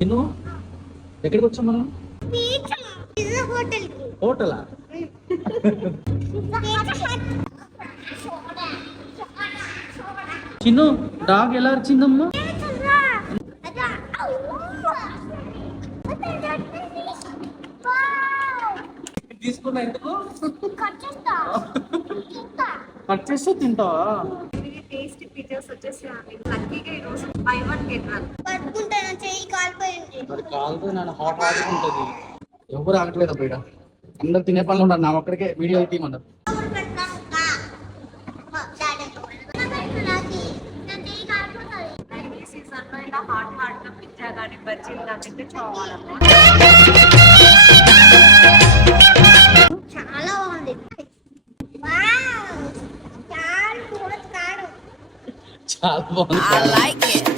నిన్ను? ఎక్కడికి వచ్చాం మనం? హోటల్? చిన్ను డాగ్ ఎలా వచ్చిందమ్మా తీసుకున్నా ఎందుకు? కట్ చేస్తే తింటావా? టేస్టీ పిజ్జాస్ వచ్చేసి లక్కీగా ఈరోజు బై వన్ గెట్ వన్ మరి కాలుతో నన్ను హాట్ హాట్ ఉంటుంది. ఎవరు ఆగట్లేదు బయట అందరు తినే పనులు ఉన్నారు. నా ఒక్కడికే వీడియో తీయమన్నారు హాట్ హాట్గా పిజ్జా కానీ బజ్జీలు కానీ తింటే చావాలన్నమాట చాలా బాగుంది. చాలా బాగుంది